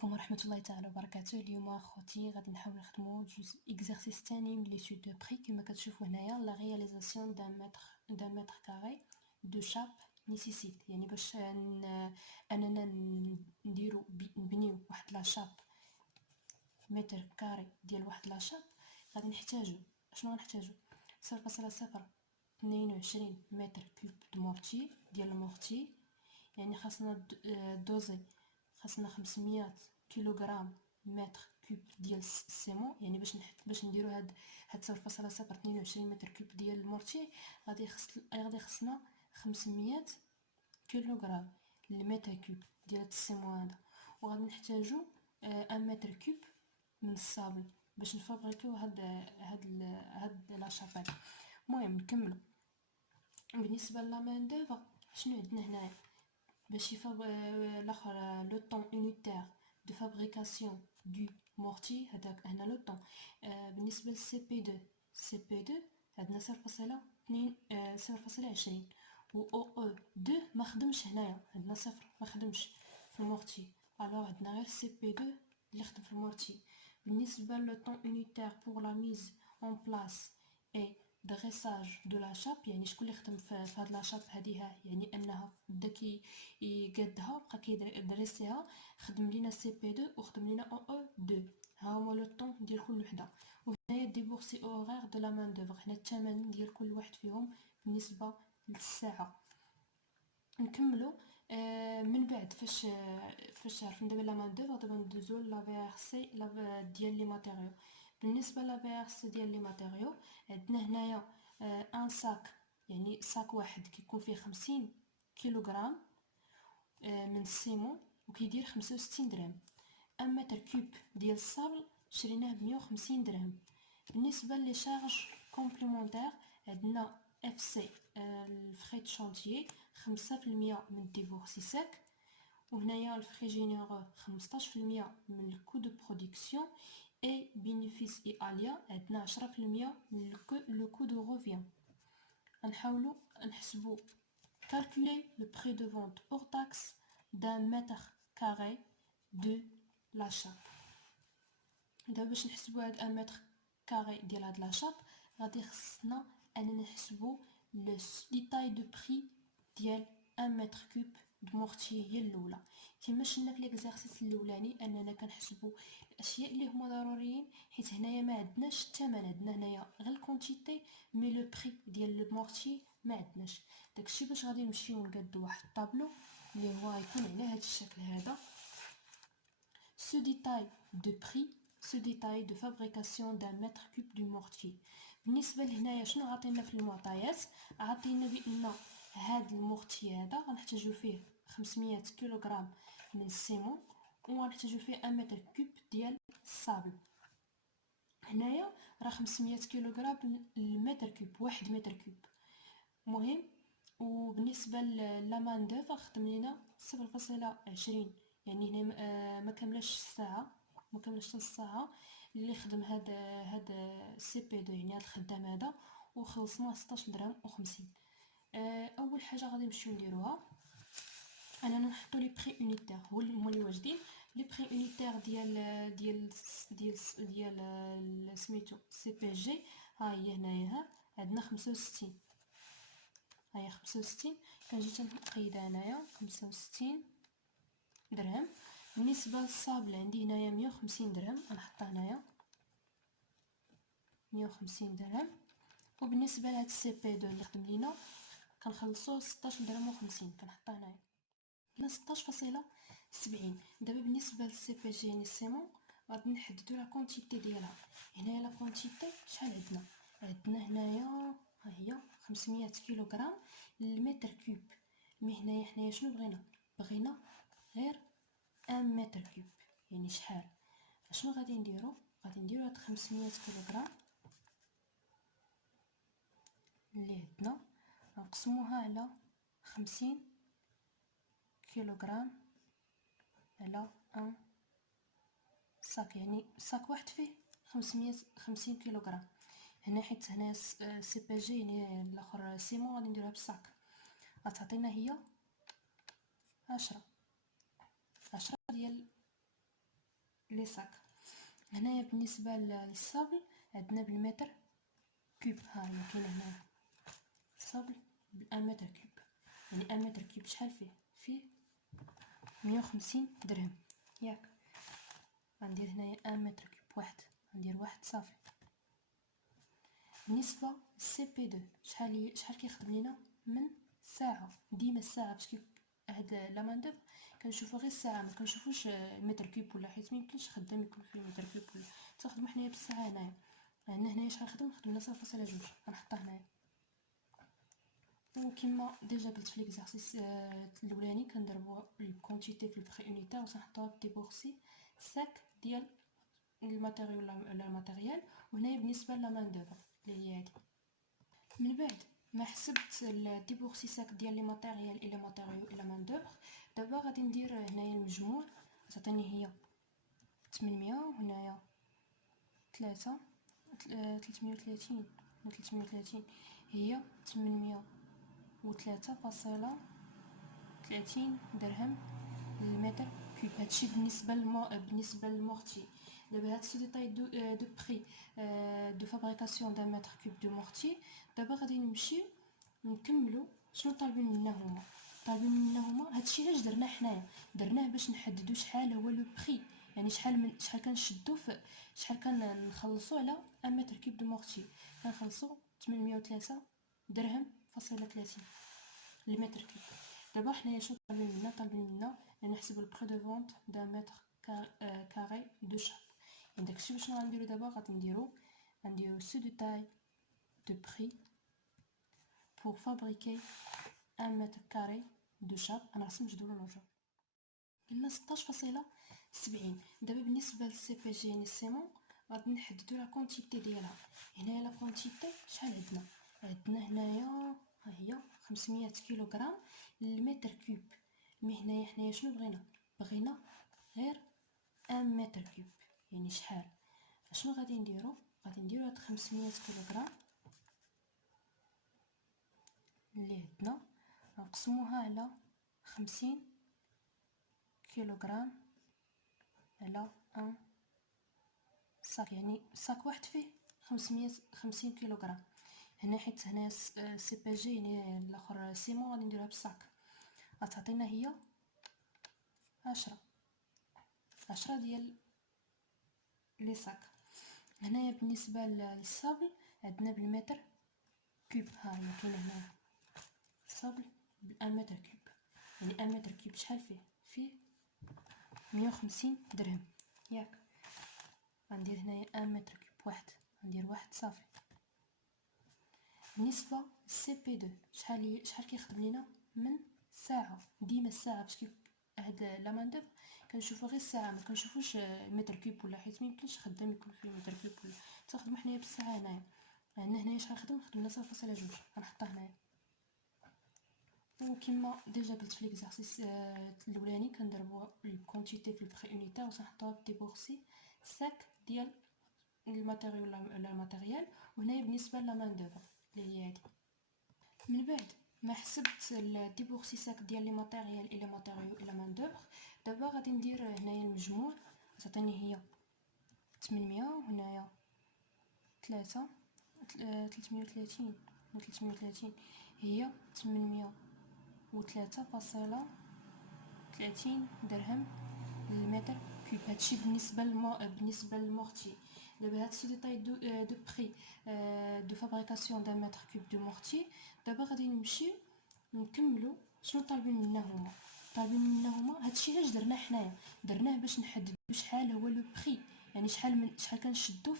عليكم ورحمة الله تعالى وبركاته. اليوم اخوتي غادي نحاول نخدمو جزء اكزرسيس تاني من ليتود دو بري. كما كتشوفوا هنايا لا رياليزاسيون دان متر كاري دو شاب نيسيسيت، يعني باش اننا نبنيو واحد لا شاب متر كاري ديال واحد لا شاب. غادي نحتاجو شنو غنحتاجو؟ 0.022 متر كوب دو مورتي ديال المورتي، يعني خاصنا دوزي، خاصنا 500 كيلوغرام متر كوب ديال السيمون. يعني باش نديرو هاد 0.022 متر كوب ديال المورتي غادي خصنا 500 كيلوغرام المتر كوب ديال السيمون هذا. وغادي نحتاجو 1 متر كوب من الصابون باش نفابريكيو هاد لا شابيل. المهم نكملو. بالنسبه لا مان دوفر شنو عندنا هنايا باش الاخر لو طون يونيتير دو فابريكاسيون دو مورتي، هذاك هنا لو طون. بالنسبه للسي بي 2 عندنا 0.20 و او 2 ما خدمش هنايا، عندنا صفر ما خدمش في المورتي، الوغ عندنا غير سي بي 2 اللي خدم في المورتي. بالنسبه لو طون يونيتير بور لا ميز اون بلاس اي دريساج دو لا شاب، يعني شكون اللي خدم في هاد لا شاب هذه، يعني انها بدا يقادها بقى كيدريسيها، خدم لينا سي بي 2 وخدم لينا او 2. ها هما لو طون ديال كل وحده. وهنايا ديبورسي اوغير دو لا مان دوفر، هنا الثمن ديال كل واحد فيهم بالنسبه للساعه. نكملوا. من بعد فاش عرفنا دابا لا مان دوفر، دابا ندوزو لا في ار سي ديال لي ماتيريو. بالنسبه لا في ار سي ديال لي ماتيريو عندنا هنايا ان ساك، يعني ساك واحد كيكون فيه 50 كيلوغرام من السيمون وكيدير 65 درهم. 1 متر كوب ديال الصابل شريناه ب 150 درهم. بالنسبه لي شارج كومبليمونتير عندنا اف سي الفري شانتيي 5% من الديفورسي ساك، وهنايا الفري جينيرو 15% من الكو دو برودكسيون، اي بينيفيس اي اليا عندنا 10% من لو كو دو روفيان. غنحاولوا نحسبوا calculer le prix de vente hors taxe d'un mètre carré de la chape. دابا باش نحسبوا هاد 1 متر كاري ديال هاد لا شاب غادي خصنا اننا نحسبوا لو ديتاي دو بري ديال 1 متر كوب دو مورتي هي الاولى. كما شفنا في ليكزارسيس الاولاني اننا كنحسبوا الاشياء اللي هما ضروريين، حيت هنايا ما عندناش الثمن، عندنا هنايا غير الكونتيتي مي لو بري ديال المورتي ما عندناش. داكشي باش غادي نمشيو نقادو واحد الطابلو اللي هو غيكون على هذا الشكل هذا. Ce détail de prix, ce détail de fabrication d'un mètre cube du mortier. بالنسبه لهنايا شنو عطينا في المعطيات؟ عطينا بان هذا المورتي هذا غنحتاجو فيه 500 كيلوغرام من السيمون وغنحتاجو فيه 1 متر كوب ديال الصابل. هنايا راه 500 كيلوغرام المتر كوب، 1 متر كوب. مهم. وبالنسبه لامان دوفر خدم لينا 0.20، يعني هنا ما كملش الساعه، ما كملش نص ساعه اللي خدم هاد سي بي 2، يعني هاد الخدام هذا، وخلصنا 16 درهم و50. اول حاجه غادي نمشيو نديروها اننا نحطو لي بري يونيتير، هما اللي واجدين. لي بري يونيتير ديال سميتو سي بي جي، ها هي هنايا عندنا 65، هيا 65. كنجي تنقيدها هنايا 65 درهم. بالنسبه للصابل عندي هنايا 150 درهم، غنحطها هنايا 150 درهم. وبالنسبه لهاد السي بي 2 اللي خدم لينا كنخلصوه 16 درهم و50، كنحطها هنايا هنا 16.70. دابا بالنسبه للسي بي جي يعني السيمون غادي نحددو لا كونتيتي ديالها. هنايا لا كونتيتي شحال عندنا هنايا ها هي 500 كيلوغرام للمتر كوب. مي هنايا حنايا شنو بغينا غير 1 متر كوب، يعني شحال؟ شنو غادي نديرو هاد 500 كيلوغرام اللي عندنا نقسموها على 50 كيلوغرام على 1 صاك، يعني صاك واحد فيه 550 كيلوغرام. هنا حيت هنا سي بي جي يعني الاخر سيمون غادي نديرها بالصاك، غتعطينا هي 10 ديال لي ساك. هنايا بالنسبة للصابل عندنا بالمتر كوب، ها هي كاينة هنايا الصابل بان متر كوب، يعني ان متر كوب شحال فيه 150 درهم ياك. غندير هنايا ان متر كوب واحد، غندير واحد صافي. بالنسبة للسي بي دو شحال كيخدم لينا من ساعة، ديما الساعة باش هاد لا ماندوف كنشوفو غير الساعة، ما كنشوفوش متر كوب ولا، حيت ميمكنش خدام يكون فيه متر كوب ولا، تخدمو حنايا بالساعة. هنايا عندنا هنايا شحال خدم لنا 0.2 غنحطها هنايا. وكما ديجا قلت في ليكزارسيس الاولاني كنضربو الكونتيتي في البخي اونيتير وصنحطوها في ديبورسي ساك ديال الماتيريال ولا الماتيريال. وهنايا بالنسبه لا مان دوفر اللي هي هادي. من بعد ما حسبت الديبورسي ساك ديال لي ماتيريال الى ماتيريال الى مان دوفر، دابا غادي ندير هنايا المجموع. تعطيني هي 800 وهنايا 330 هي 803.30 درهم للمتر كوب. هادشي بالنسبه للمورتي. دابا هاد سو ديتاي دو بري دو فابريكاسيون دان متر كوب دو مورتي. دابا غادي نمشيو نكملو شنو طالبين منا هما. هادشي علاش درناه حنايا، درناه باش نحددو شحال هو لو بري، يعني شحال كنشدو شحال كنخلصو على ان متر كوب دو مورتي. كنخلصو 803 درهم فاصله 30 المتر كوب. دابا حنايا شنو طالبين منا نحسبوا البري دو فونت دان متر كاري دو شاب. يعني داكشي شنو غنديرو دابا، غادي نديرو سو دو تاي دو بري pour fabriquer 1 mètre carré de chape. غنرسم جدول الرجل قلنا 16.70. دابا بالنسبه للسي بي جي يعني سيمون غادي نحددو لا كونتيتي ديالها. هنايا لا كونتيتي شحال عندنا هنايا ها هي 500 كيلوغرام للمتر كوب. مي هنايا حنايا شنو بغينا غير 1 متر كوب، يعني شحال. شنو غادي نديرو هاد 500 كيلوغرام اللي عندنا نقسموها على 50 كيلوغرام على 1 صاك، يعني صاك واحد فيه 550 كيلوغرام. هنا حيت هنا سي بي جي يعني الاخر سيمون غادي نديرها بالصاك، غتعطينا هي 10 ديال لي صاك. هنايا بالنسبه للصابل عندنا بالمتر كوب، ها هي كاينه هنايا الصابل بان متر كوب، يعني ان متر كوب شحال فيه 150 درهم ياك. غندير هنايا ان متر كوب واحد، غندير واحد صافي. بالنسبه للسي بي دو شحال كيخدم لينا من ساعه، ديما الساعه باش هاد لا ماندوف كنشوفو غير الساعه، ما كنشوفوش متر كوب ولا، حيت ميمكنش خدام يكون فيه متر كوب ولا، تخدمو حنايا بالساعه. هنايا عندنا هنايا شحال خدمنا 0.2 غنحطها هنايا. وكما ديجا قلت في ليكزارسيس الاولاني كنضربو الكونتيتي في البخي اونيتير وصنحطوها في ديبورسي ساك ديال الماتيريال ولا الماتيريال. وهنايا بالنسبه لا مان دوفر اللي هي هادي. من بعد ما حسبت الديبورسي ساك ديال لي ماتيريال الى ماتيريال الى مان دوفر، دابا غادي ندير هنايا المجموع. تعطيني هي 800 وهنايا 330 هي 803.30 درهم للمتر كوب. هادشي بالنسبه للمورتي. دابا هاد سو ديتاي دو بري دو فابريكاسيون دان متر كوب دو مورتي. دابا غادي نمشيو نكملو شنو طالبين منا هما. هادشي علاش درناه حنايا، درناه باش نحددو شحال هو لو بري، يعني شحال كنشدو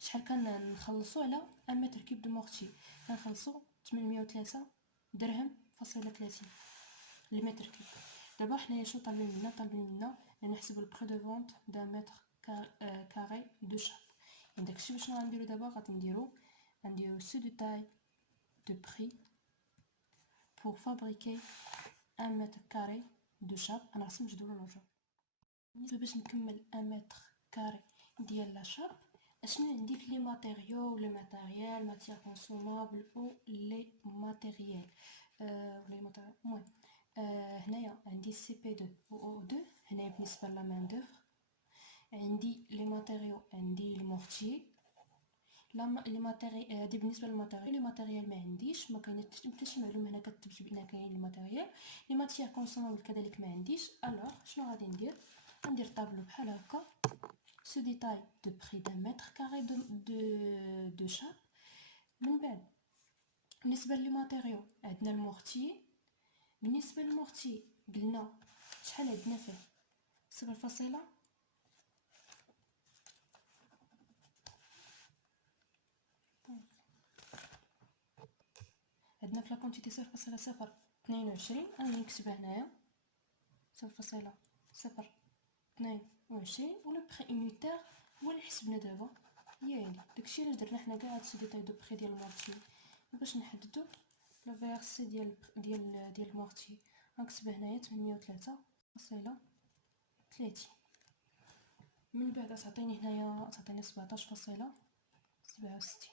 شحال كنخلصو على 1 متر كوب دو مورتي. كنخلصو 803 درهم فاصله 30 المتر كوب. دابا حنايا شنو طالبين منا نحسبوا البري دو فونت دان متر كاري دو شاب. يعني داكشي شنو غنديرو دابا، غادي نديرو سو دو تاي دو بري pour fabriquer 1 mètre carré de chape. غنرسم جدول الرجل باش نكمل 1 متر كاري ديال لا شاب. اشنو عندي في لي ماتيريو لي ماتيريال ماتيير كونسومابل او لي ماتيريال المهم هنايا عندي سي بي 2 و او 2. هنايا بالنسبه لا مان دوفر عندي لي ماتيريو، عندي المورتي، لي ماتيريال هادي بالنسبه للماتيريال. لي ماتيريال ما عنديش، ما كاينش حتى شي معلومه هنا كتثبت بان كاين لي ماتيريال. لي ماتيير كونسومابل كذلك ما عنديش. الوغ شنو غادي ندير؟ غندير طابلو بحال هكا، سو ديتاي دو بري دان متر كاري دو شاب. من بعد بالنسبه لي ماتيريو عندنا المورتي. بالنسبه للمورتي قلنا شحال عندنا فيه؟ 0.0 عندنا في لاكونتيتي 0.022. غادي نكتبها هنايا 0.022. و لو بري يونيتير هو اللي حسبنا دابا، هي هادي. داكشي علاش درنا حنا كاع هاد سو ديتاي دو بري ديال المورتي باش نحددو لا فيرسي ديال المورتي. غنكتبها هنايا 803.30. من بعد تعطيني هنايا 17.67.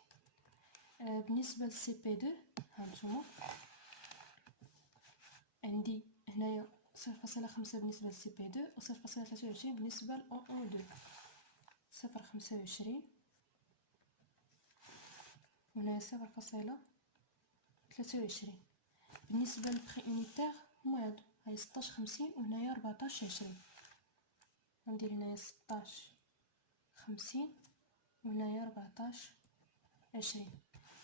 بالنسبه للسي بي 2 هانتوما عندي هنايا 0.5 بالنسبه للسي بي 2 و 0.23 بالنسبه ل او 2. 0.25 وهنايا 0.23. بالنسبه للبري يونيتير هما هادو، هاي 16.50 وهنايا 14.20. غندير هنايا 16.50 وهنايا 14.20.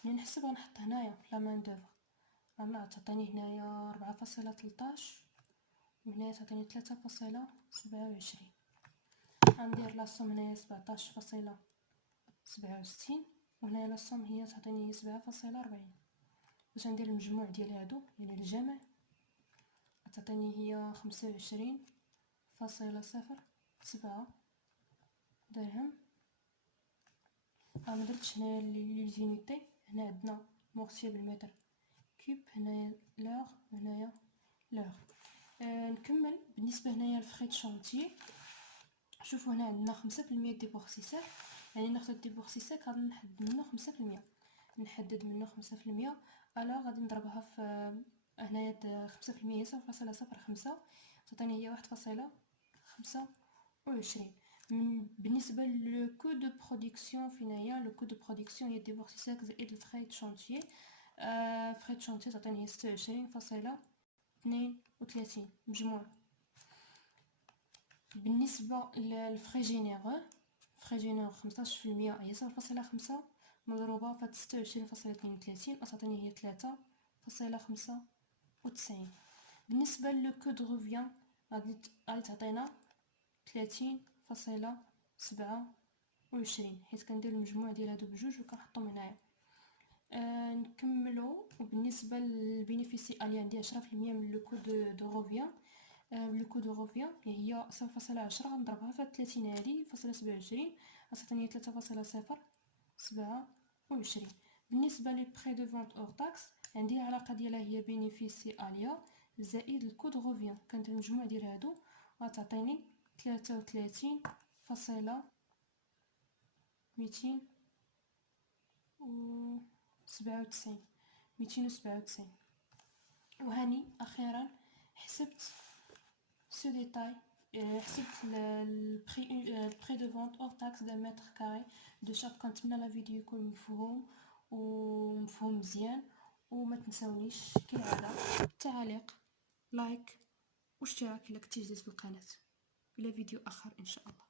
ملي نحسب غنحط هنايا في لا مان دوفر تعطيني هنايا 4.13 وهنايا تعطيني 3.27. غندير لاصوم هنايا 17.67 وهنايا لاصوم هي تعطيني 7.40. باش ندير المجموع ديال هادو يعني الجمع تعطيني هي 25.07 درهم. ما درتش هنايا لي زونيتي. هنا عندنا مورتي بالمتر كوب، هنايا لوغ وهنايا لوغ. نكمل بالنسبه هنايا لفري شونتي. شوفوا هنا عندنا 5% دي بورسيساك، يعني ناخذ دي بورسيساك غادي نحدد منه 5%. نحدد منه 5%. الوغ غادي نضربها في هنايا 5% هي 0.05 تعطيني هي 1.25. بالنسبه لو كو دو برودكسيون فينايا لو كو دو برودكسيون هي دي بورسيساك زائد الفري دو شونتيي. فري دو شونتيي تعطيني هي 26.32 مجموع. بالنسبه للفري جينيرو، فري جينيرو 15% هي 0.5 مضروبه في 26.32 تعطيني هي 3.95. بالنسبه لو كو دو روفيان غادي تعطينا 30.27 حيت كندير المجموع ديال هادو بجوج وكنحطهم هنايا. نكملوا. وبالنسبه للبينيفيسي الي عندي 10% من لو كو دو روفيان. لو كو دو روفيان هي 0.10 غنضربها في 30 هادي فاصله 27 غتعطيني 3.027. بالنسبه لي بري دو فونت اور تاكس عندي العلاقه ديالها هي بينيفيسي اليا زائد الكود روفيان. كندير المجموع ديال هادو غتعطيني 33.297. وهاني اخيرا حسبت سو ديتاي. حسبت البري دو فونت اور تاكس دو متر كاري دو شاب. كنتمنى لا فيديو يكون مفهوم ومفهوم مزيان. وما تنساونيش كالعاده تعليق، لايك واشتراك الا كنتي جديد في القناه. الى فيديو اخر ان شاء الله.